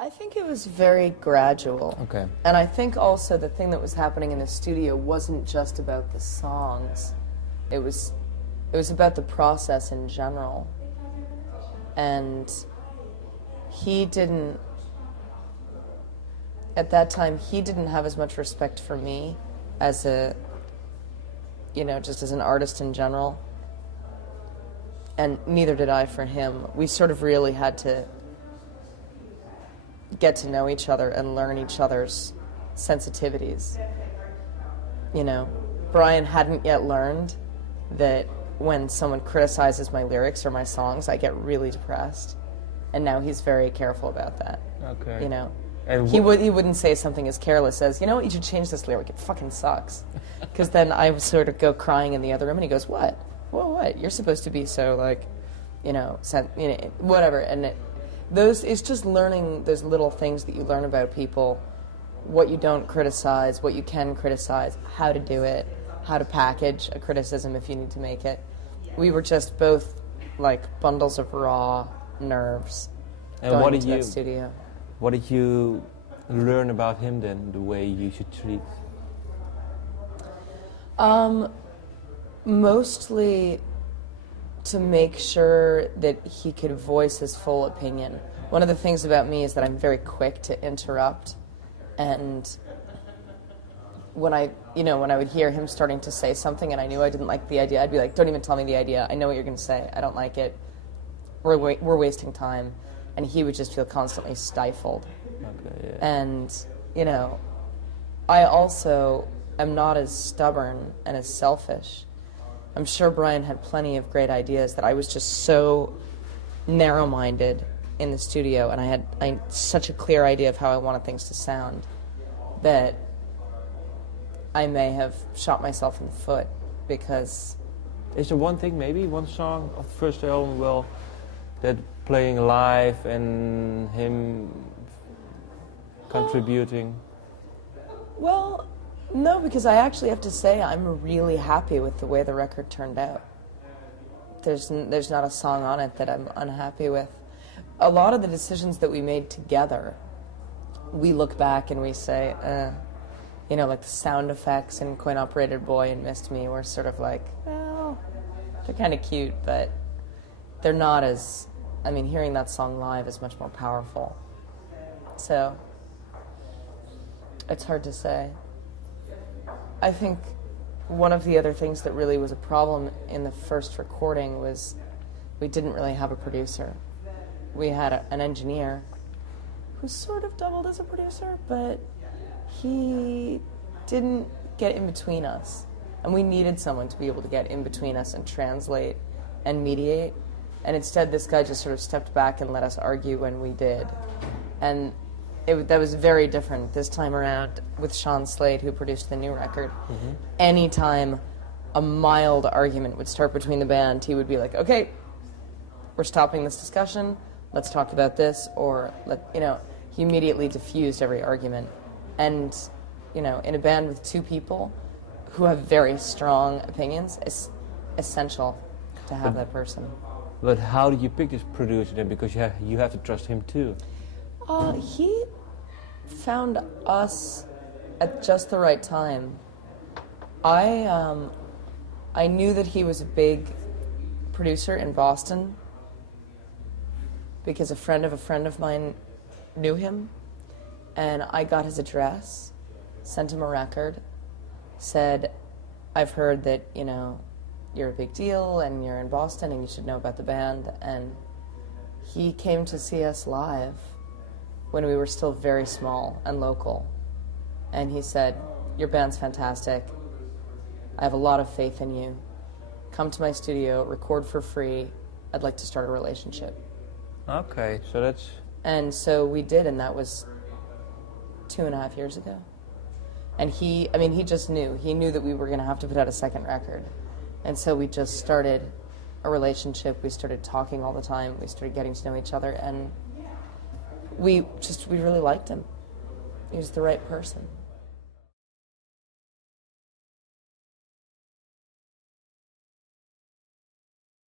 I think it was very gradual. Okay. And I think also the thing that was happening in the studio wasn't just about the songs. It was about the process in general. And he didn't, at that time, he didn't have as much respect for me as a, just as an artist in general. And neither did I for him. We sort of really had to get to know each other and learn each other's sensitivities. Brian hadn't yet learned that when someone criticizes my lyrics or my songs, I get really depressed. And now he's very careful about that. Okay. And he wouldn't say something as careless as, you should change this lyric, it fucking sucks. Because then I would sort of go crying in the other room and he goes, what? Well, what? You're supposed to be so whatever. And it's just learning those little things that you learn about people, what you don't criticize, what you can criticize, how to do it, how to package a criticism if you need to make it. We were just both like bundles of raw nerves going into that studio. What did you learn about him then, the way you should treat? Mostly to make sure that he could voice his full opinion. One of the things about me is that I'm very quick to interrupt, and when I would hear him starting to say something and I knew I didn't like the idea, I'd be like, don't even tell me the idea. I know what you're going to say. I don't like it. We're wasting time. And he would just feel constantly stifled. Okay, yeah. And, I also am not as stubborn and as selfish. I'm sure Brian had plenty of great ideas that I was just so narrow-minded in the studio, and I had such a clear idea of how I wanted things to sound that I may have shot myself in the foot because... Is there one thing, maybe, one song of the first album, that playing live and him contributing? Well, no, because I actually have to say I'm really happy with the way the record turned out. There's not a song on it that I'm unhappy with. A lot of the decisions that we made together, we look back and we say, like the sound effects in Coin Operated Boy and Missed Me were sort of like, well, they're kind of cute, but they're not as... hearing that song live is much more powerful. So, it's hard to say. I think one of the other things that really was a problem in the first recording was we didn't really have a producer. We had an engineer who sort of doubled as a producer, but he didn't get in between us. And we needed someone to be able to get in between us and translate and mediate. And instead, this guy just sort of stepped back and let us argue when we did. And that was very different this time around with Sean Slade, who produced the new record. Mm-hmm. Anytime a mild argument would start between the band, he would be like, okay, we're stopping this discussion, let's talk about this, or, he immediately diffused every argument. And, in a band with two people who have very strong opinions, it's essential to have that person. But how did you pick this producer then? Because you have to trust him too. He found us at just the right time. I knew that he was a big producer in Boston because a friend of mine knew him, and I got his address, sent him a record, said, I've heard that, you're a big deal and you're in Boston and you should know about the band. And he came to see us live when we were still very small and local. And he said, your band's fantastic. I have a lot of faith in you. Come to my studio, record for free. I'd like to start a relationship. Okay, so that's... And so we did, and that was 2.5 years ago. And he just knew. He knew that we were going to have to put out a second record. And so we just started a relationship. We started talking all the time. We started getting to know each other, and we really liked him. He was the right person.